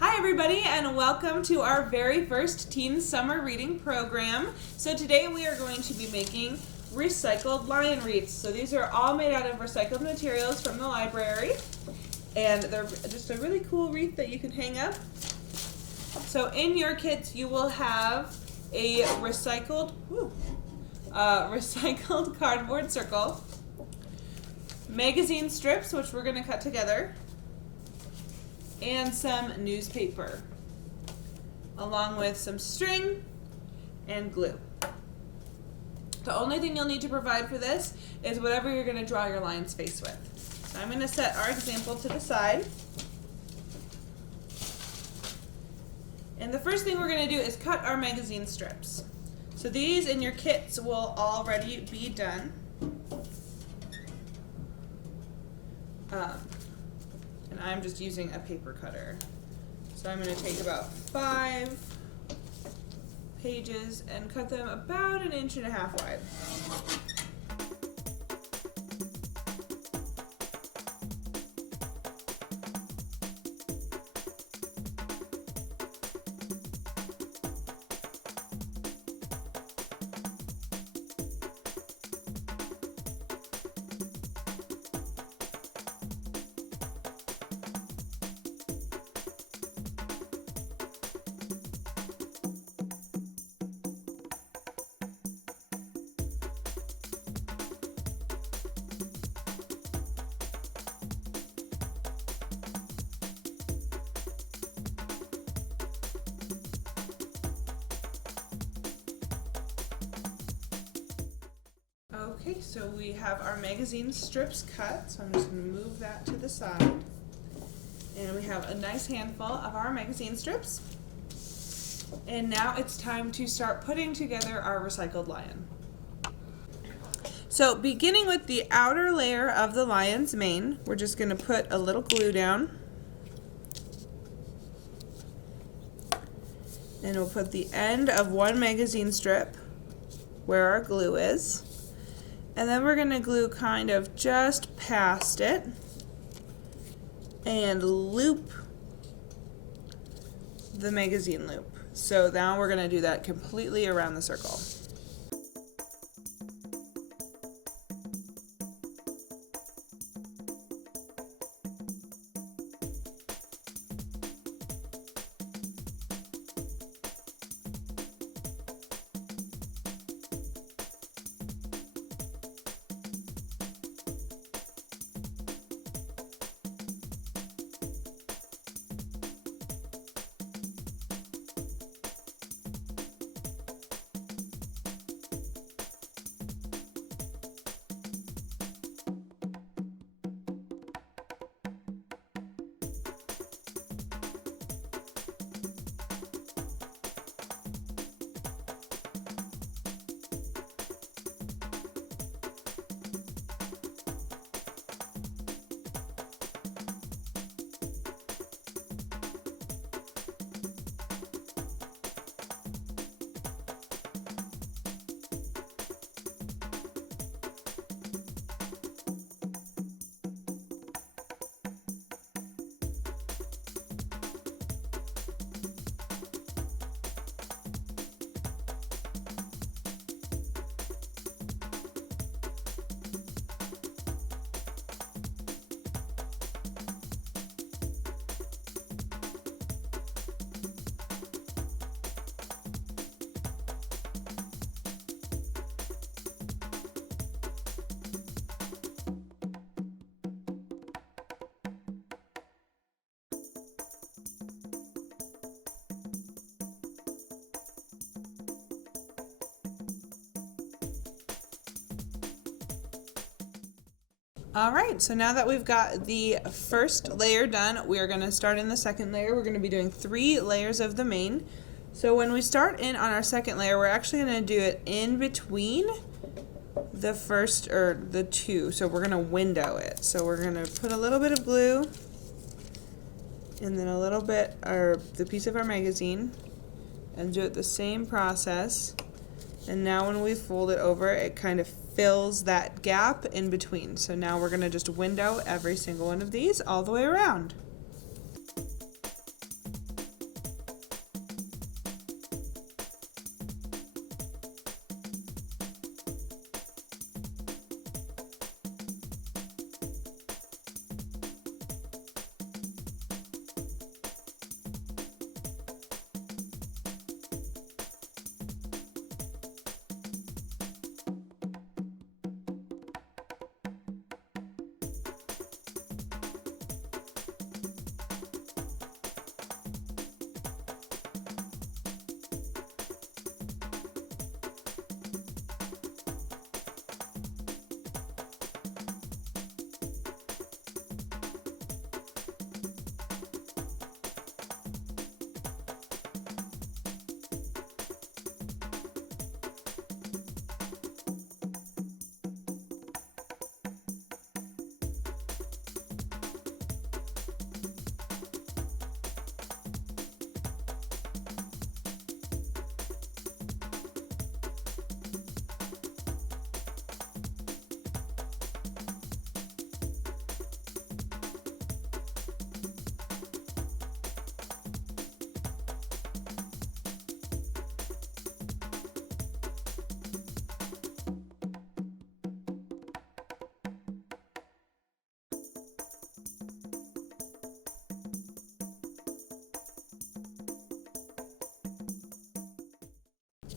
Hi everybody and welcome to our very first teen summer reading program. So today we are going to be making recycled lion wreaths. So these are all made out of recycled materials from the library, and they're just a really cool wreath that you can hang up. So in your kits you will have a recycled cardboard circle, magazine strips which we're going to cut together, and some newspaper, along with some string and glue. The only thing you'll need to provide for this is whatever you're going to draw your lion's face with. So I'm going to set our example to the side. And the first thing we're going to do is cut our magazine strips. So these in your kits will already be done. And I'm just using a paper cutter. So I'm going to take about 5 pages and cut them about 1.5 inches wide. Okay, so we have our magazine strips cut, so I'm just going to move that to the side. And we have a nice handful of our magazine strips. And now it's time to start putting together our recycled lion. So beginning with the outer layer of the lion's mane, we're just going to put a little glue down. And we'll put the end of one magazine strip where our glue is. And then we're going to glue kind of just past it and loop the magazine loop. So now we're going to do that completely around the circle. Alright, so now that we've got the first layer done, we are going to start in the second layer. We're going to be doing 3 layers of the mane. So when we start in on our second layer, we're actually going to do it in between the first, or the 2. So we're going to window it. So we're going to put a little bit of glue, and then a little bit, or the piece of our magazine, and do it the same process. And now when we fold it over, it kind of fills that gap in between. So now we're going to just window every single one of these all the way around.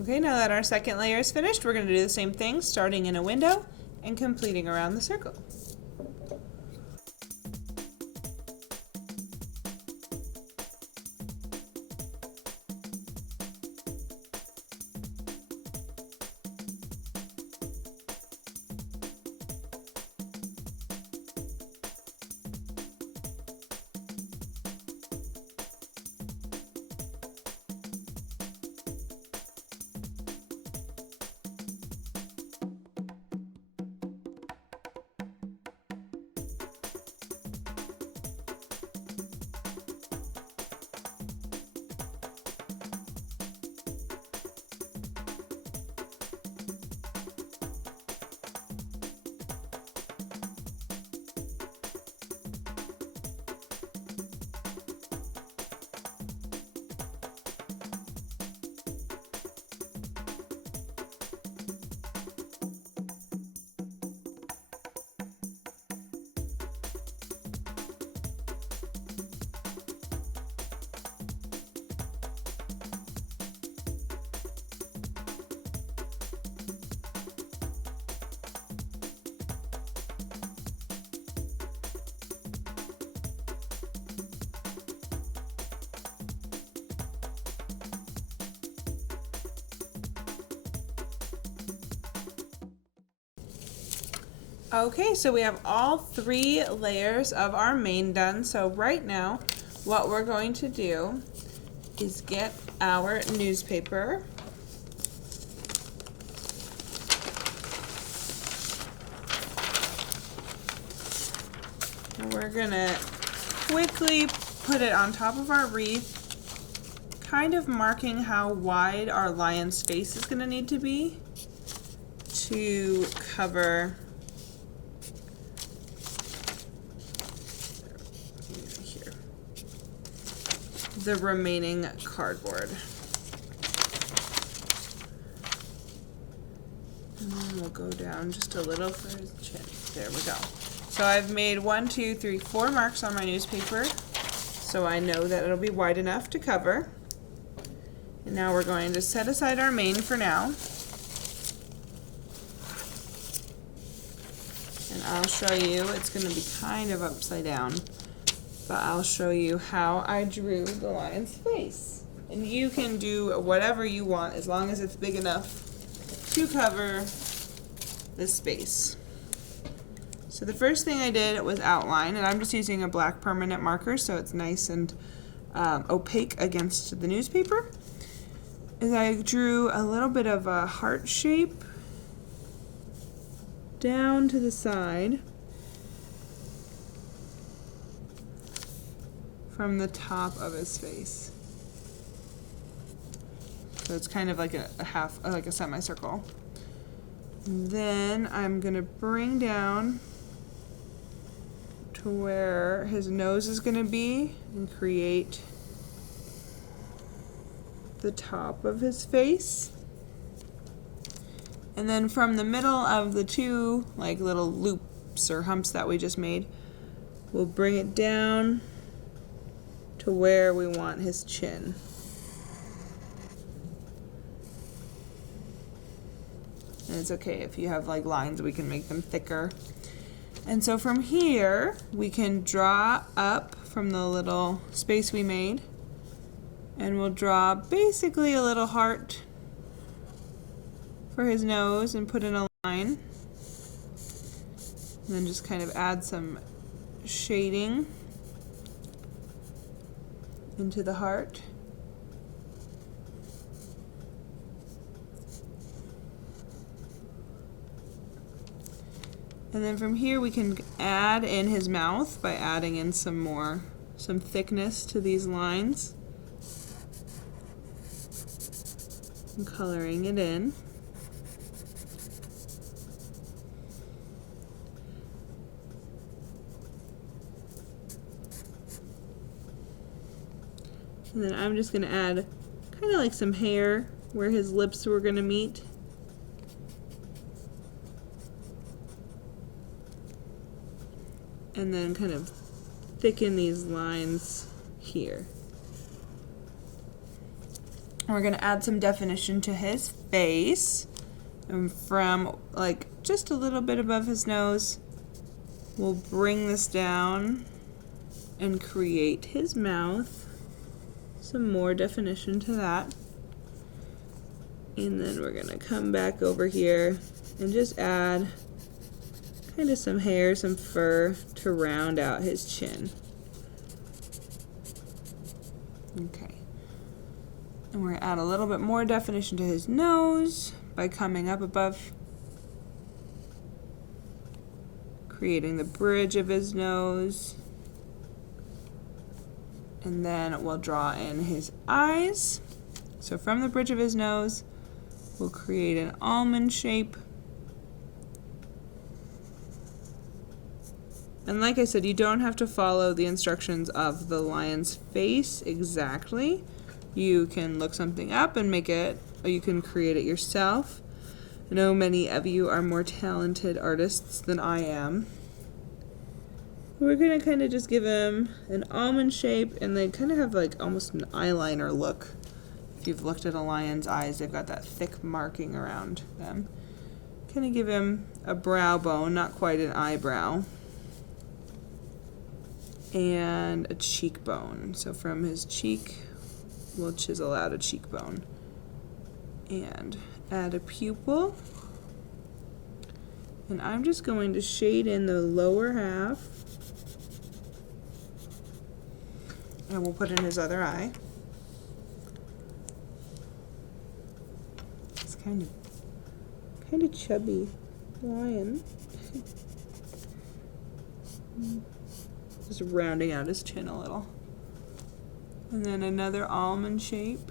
Okay, now that our second layer is finished, we're going to do the same thing, starting in a window and completing around the circle. Okay, so we have all 3 layers of our mane done. So right now, what we're going to do is get our newspaper. And we're gonna quickly put it on top of our wreath, kind of marking how wide our lion's face is gonna need to be to cover the remaining cardboard. And then we'll go down just a little for his chin. There we go. So I've made 1, 2, 3, 4 marks on my newspaper, so I know that it'll be wide enough to cover. And now we're going to set aside our mane for now. And I'll show you, it's going to be kind of upside down, but I'll show you how I drew the lion's face. And you can do whatever you want as long as it's big enough to cover the space. So the first thing I did was outline, and I'm just using a black permanent marker so it's nice and opaque against the newspaper. Is I drew a little bit of a heart shape down to the side from the top of his face. So it's kind of like a half, like a semicircle. And then I'm gonna bring down to where his nose is gonna be and create the top of his face. And then from the middle of the 2 like little loops or humps that we just made, we'll bring it down to where we want his chin. And it's okay if you have like lines, we can make them thicker. And so from here, we can draw up from the little space we made, and we'll draw basically a little heart for his nose and put in a line. And then just kind of add some shading into the heart. And then from here we can add in his mouth by adding in some thickness to these lines and coloring it in. And then I'm just going to add kind of like some hair where his lips were going to meet. And then kind of thicken these lines here. We're going to add some definition to his face. And from like just a little bit above his nose, we'll bring this down and create his mouth. Some more definition to that. And then we're going to come back over here and just add kind of some hair, some fur to round out his chin. Okay. And we're going to add a little bit more definition to his nose by coming up above, creating the bridge of his nose. And then we'll draw in his eyes. So from the bridge of his nose, we'll create an almond shape. And like I said, you don't have to follow the instructions of the lion's face exactly. You can look something up and make it, or you can create it yourself. I know many of you are more talented artists than I am. We're going to kind of just give him an almond shape, and they kind of have like almost an eyeliner look. If you've looked at a lion's eyes, they've got that thick marking around them. Kind of give him a brow bone, not quite an eyebrow, and a cheekbone. So from his cheek, we'll chisel out a cheekbone and add a pupil. And I'm just going to shade in the lower half, and we'll put in his other eye. It's kind of chubby lion. Just rounding out his chin a little. And then another almond shape.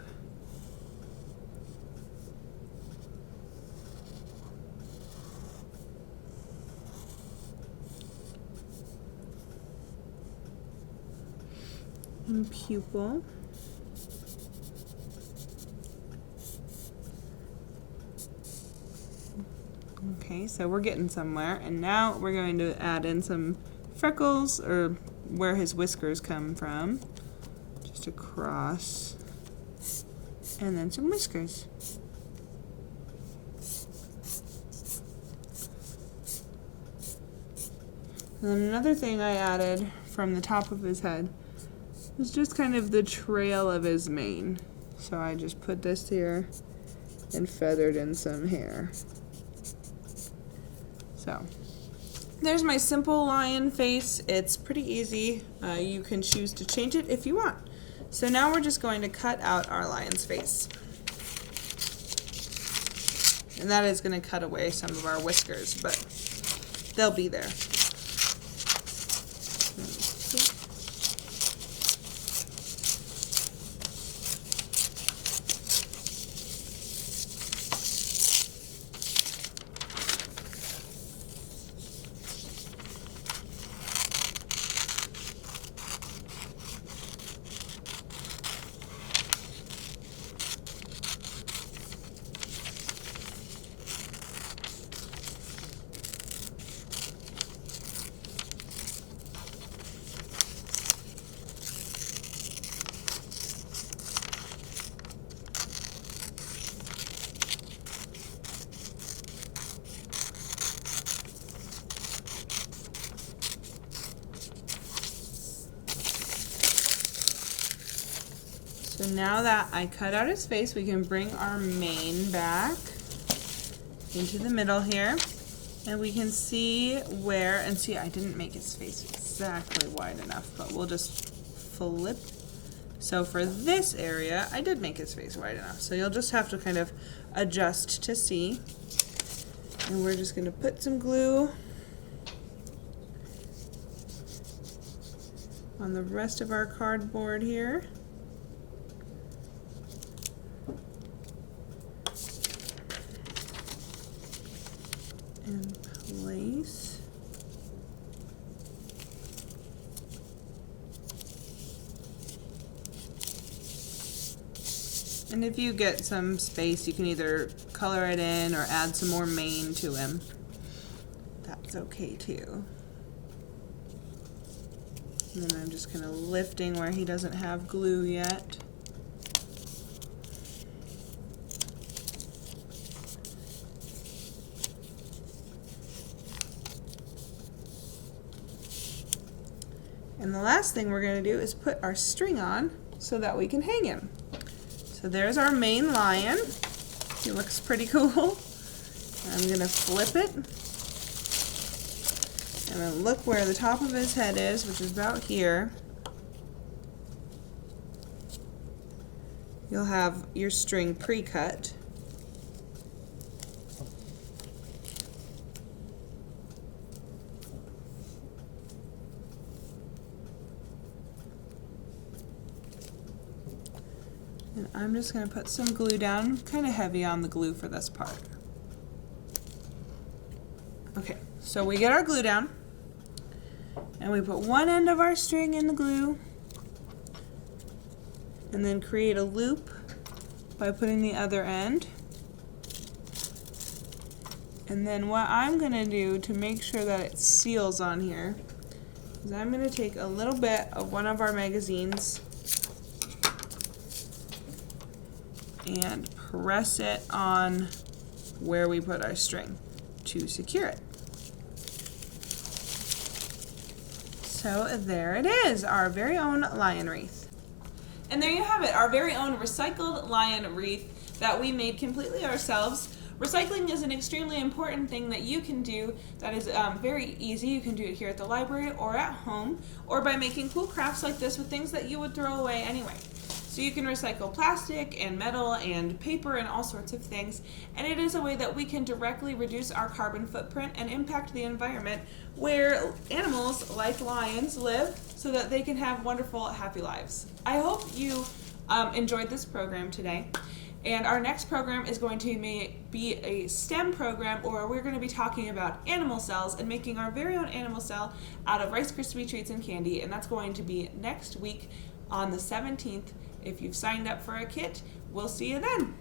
And pupil. Okay, so we're getting somewhere, and now we're going to add in some freckles, or where his whiskers come from, just across, and then some whiskers. And then another thing I added from the top of his head was just kind of the trail of his mane. So I just put this here and feathered in some hair. So there's my simple lion face. It's pretty easy. You can choose to change it if you want. So now we're just going to cut out our lion's face. And that is going to cut away some of our whiskers, but they'll be there. So now that I cut out his face, we can bring our mane back into the middle here. And we can see where, and see I didn't make his face exactly wide enough, but we'll just flip. So for this area, I did make his face wide enough. So you'll just have to kind of adjust to see. And we're just gonna put some glue on the rest of our cardboard here. And place. And if you get some space, you can either color it in or add some more mane to him. That's okay too. And then I'm just kind of lifting where he doesn't have glue yet. And the last thing we're going to do is put our string on so that we can hang him. So there's our main lion. He looks pretty cool. I'm going to flip it. And then look where the top of his head is, which is about here. You'll have your string pre-cut. And I'm just going to put some glue down, kind of heavy on the glue for this part. Okay, so we get our glue down, and we put one end of our string in the glue, and then create a loop by putting the other end. And then what I'm going to do to make sure that it seals on here is I'm going to take a little bit of one of our magazines and press it on where we put our string to secure it. So there it is, our very own lion wreath. And there you have it, our very own recycled lion wreath that we made completely ourselves. Recycling is an extremely important thing that you can do that is very easy. You can do it here at the library or at home, or by making cool crafts like this with things that you would throw away anyway. So you can recycle plastic and metal and paper and all sorts of things, and it is a way that we can directly reduce our carbon footprint and impact the environment where animals like lions live so that they can have wonderful, happy lives. I hope you enjoyed this program today. And our next program is going to be a STEM program, or we're going to be talking about animal cells and making our very own animal cell out of Rice Krispie treats and candy, and that's going to be next week on the 17th. If you've signed up for a kit, we'll see you then.